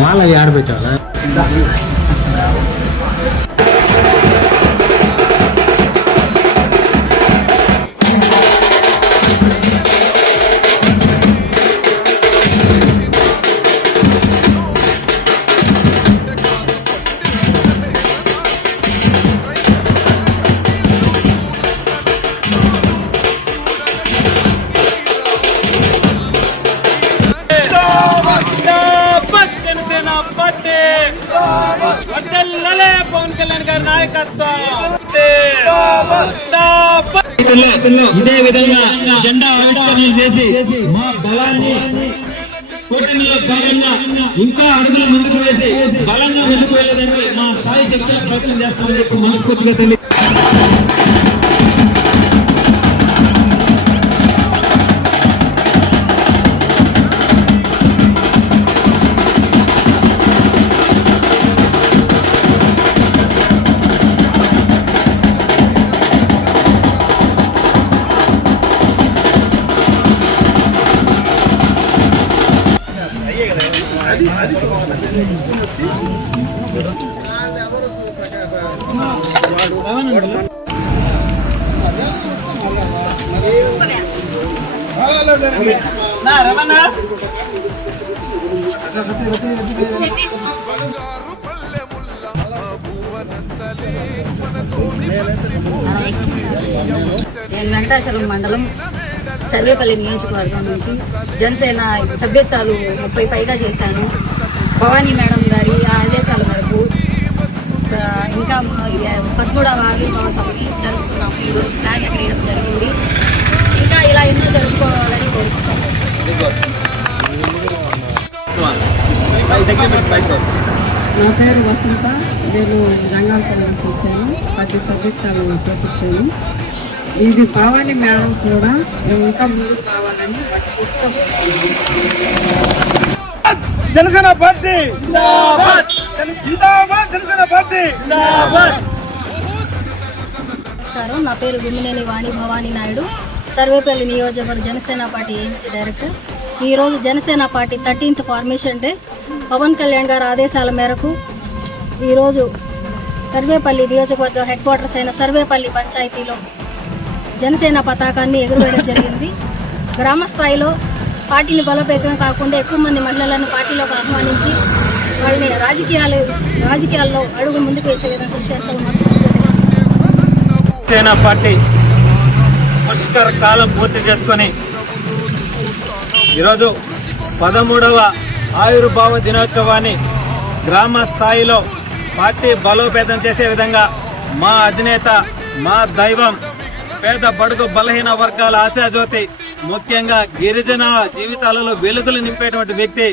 మాల ఆడబెట్టాలా పవన్ కళ్యాణ్ గారి నాయకత్వం ఇదే విధంగా జెండా ఆవిష్కరణ చేసి మా బలాన్ని కూటమిలో భాగంగా ఇంకా అడుగులు ముందుకు వేసి బలంగా ముందుకు వెళ్ళేదానికి మా సాయి శక్తుల ప్రయత్నం చేస్తామని చెప్పి మనస్ఫూర్తిగా తెలియదు. నేను వెంకటాచలం మండలం సర్వేపల్లి నియోజకవర్గం నుంచి జనసేన సభ్యత్వాలు 30 పైగా చేశాను. భవానీ మేడం గారి ఆదేశాల మేరకు ఇంకా 13వ ఆవిర్భావ సభని జరుపుకున్నాము. ఈరోజు ఫ్లాగ్ ఎగరేయడం జరిగింది. ఇంకా ఇలా ఎన్నో జరుపుకోవాలని కోరుకుంటున్నాను. నా పేరు వసంత. నేను రంగాలపల్లి నుంచి వచ్చాను. 10 సభ్యత్వాలు చేపించాను. ఇది కావాలి మేడం కూడా ఇంకా ముందుకు కావాలని జనసేన పార్టీ జనసేన పార్టీ. నమస్కారం, నా పేరు విమ్మినేని వాణి భవానీ నాయుడు, సర్వేపల్లి నియోజకవర్గ జనసేన పార్టీ ఏఎంసీ డైరెక్టర్. ఈరోజు Janasena party 13th formation day. Pawan Kalyan గారి ఆదేశాల మేరకు ఈరోజు సర్వేపల్లి నియోజకవర్గ హెడ్ క్వార్టర్స్ అయిన సర్వేపల్లి పంచాయతీలో జనసేన పతాకాన్ని ఎగురవేయడం జరిగింది. గ్రామ స్థాయిలో పార్టీని బలోపేతమే కాకుండా ఎక్కువ మంది మహిళలను పార్టీలోకి ఆహ్వానించి వాళ్ళని రాజకీయాల్లో అడుగు ముందుకు వేసే విధంగా కృషి చేస్తామని. జనసేన పార్టీ పుష్కర కాలం పూర్తి చేసుకొని ఈరోజు 13వ ఆవిర్భావ దినోత్సవాన్ని గ్రామ స్థాయిలో పార్టీ బలోపేతం చేసే విధంగా మా అధినేత, మా దైవం, పేద బడుగు బలహీన వర్గాల ఆశాజ్యోతి, ముఖ్యంగా గిరిజన జీవితాలలో వెలుగులు నింపేటువంటి వ్యక్తి,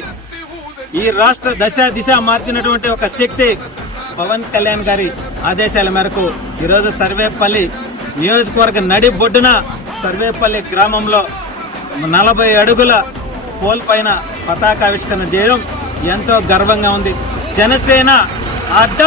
ఈ రాష్ట్ర దిశ మార్చినటువంటి ఒక శక్తి పవన్ కళ్యాణ్ గారి ఆదేశాల మేరకు ఈరోజు సర్వేపల్లి నియోజకవర్గ నడి బొడ్డున సర్వేపల్లి గ్రామంలో 40 అడుగుల పోల్ పైన పతాకావిష్కరణ చేయడం ఎంతో గర్వంగా ఉంది. జనసేన అడ్డ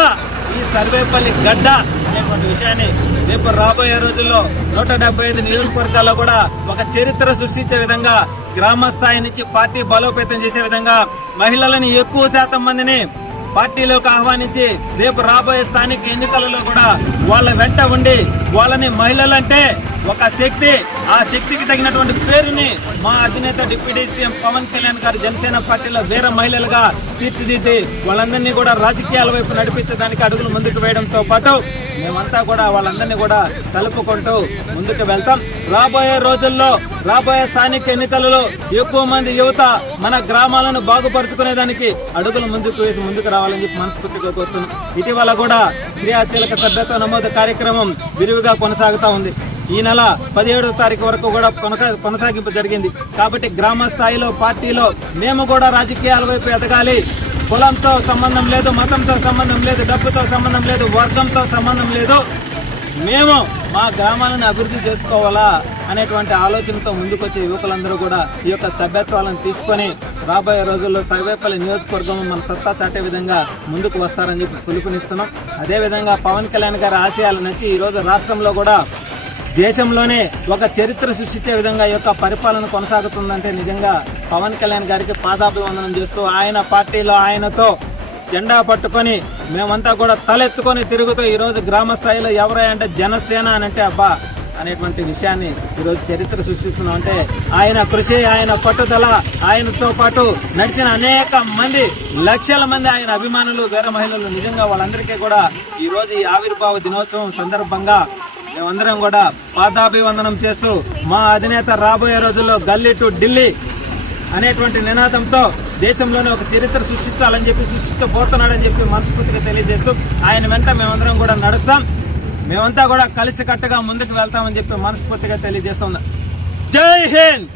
ఈ సర్వేపల్లి గడ్డ అనేటువంటి విషయాన్ని రేపు రాబోయే రోజుల్లో 175 నియోజకవర్గాల్లో కూడా ఒక చరిత్ర సృష్టించే విధంగా, గ్రామ స్థాయి నుంచి పార్టీ బలోపేతం చేసే విధంగా, మహిళలని ఎక్కువ శాతం మందిని పార్టీలోకి ఆహ్వానించి రేపు రాబోయే స్థానిక ఎన్నికలలో కూడా వాళ్ళ వెంట ఉండి వాళ్ళని మహిళలంటే ఒక శక్తి, ఆ శక్తికి తగినటువంటి పేరుని మా అధినేత డిప్యూటీ సీఎం పవన్ కళ్యాణ్ గారు జనసేన పార్టీలో వీర మహిళలుగా తీర్చిదిద్ది వాళ్ళందరినీ కూడా రాజకీయాల వైపు నడిపించడానికి అడుగులు ముందుకు వేయడంతో పాటు మేమంతా కూడా వాళ్ళందరినీ కూడా కలుపుకుంటూ ముందుకు వెళ్తాం. రాబోయే రోజుల్లో, రాబోయే స్థానిక ఎన్నికలలో ఎక్కువ మంది యువత మన గ్రామాలను బాగుపరుచుకునేదానికి అడుగులు ముందుకు వేసి ముందుకు రావాలని చెప్పి మనస్ఫూర్తిగా కోరుతున్నాం. ఇటీవల కూడా క్రియాశీలక సభ్యత్వ నమోదు కార్యక్రమం విరివిగా కొనసాగుతా ఉంది. ఈ నెల 17వ తారీఖు వరకు కూడా కొనసాగింపు జరిగింది. కాబట్టి గ్రామ స్థాయిలో పార్టీలో మేము కూడా రాజకీయాల వైపు ఎదగాలి. కులంతో సంబంధం లేదు, మతంతో సంబంధం లేదు, డబ్బుతో సంబంధం లేదు, వర్గంతో సంబంధం లేదు. మేము మా గ్రామాలను అభివృద్ధి చేసుకోవాలా అనేటువంటి ఆలోచనతో ముందుకొచ్చే యువకులందరూ కూడా ఈ యొక్క సభ్యత్వాలను తీసుకొని రాబోయే రోజుల్లో సర్వేపల్లి నియోజకవర్గం మన సత్తా చాటే విధంగా ముందుకు వస్తారని చెప్పి పిలుపునిస్తున్నాం. అదేవిధంగా పవన్ కళ్యాణ్ గారి ఆశయాల నుంచి ఈరోజు రాష్ట్రంలో కూడా దేశంలోనే ఒక చరిత్ర సృష్టించే విధంగా ఈ యొక్క పరిపాలన కొనసాగుతుందంటే నిజంగా పవన్ కళ్యాణ్ గారికి పాదాభివందనం చేస్తూ ఆయన పార్టీలో ఆయనతో జెండా పట్టుకొని మేమంతా కూడా తలెత్తుకొని తిరుగుతూ ఈరోజు గ్రామ స్థాయిలో ఎవరై అంటే జనసేన అని అంటే అబ్బా అనేటువంటి విషయాన్ని ఈరోజు చరిత్ర సృష్టిస్తున్నాం. అంటే ఆయన కృషి, ఆయన పట్టుదల, ఆయనతో పాటు నడిచిన అనేక మంది, లక్షల మంది ఆయన అభిమానులు, వీర మహిళలు, నిజంగా వాళ్ళందరికీ కూడా ఈరోజు ఈ ఆవిర్భావ దినోత్సవం సందర్భంగా మేమందరం కూడా పాదాభివందనం చేస్తూ మా అధినేత రాబోయే రోజుల్లో గల్లీ టు ఢిల్లీ అనేటువంటి నినాదంతో దేశంలోనే ఒక చరిత్ర సృష్టించాలని చెప్పి సృష్టించబోతున్నాడని చెప్పి మనస్ఫూర్తిగా తెలియజేస్తూ ఆయన వెంట మేమందరం కూడా నడుస్తాం. మేమంతా కూడా కలిసికట్టుగా ముందుకు వెళ్తామని చెప్పి మనస్ఫూర్తిగా తెలియజేస్తున్నాం. జై హింద్.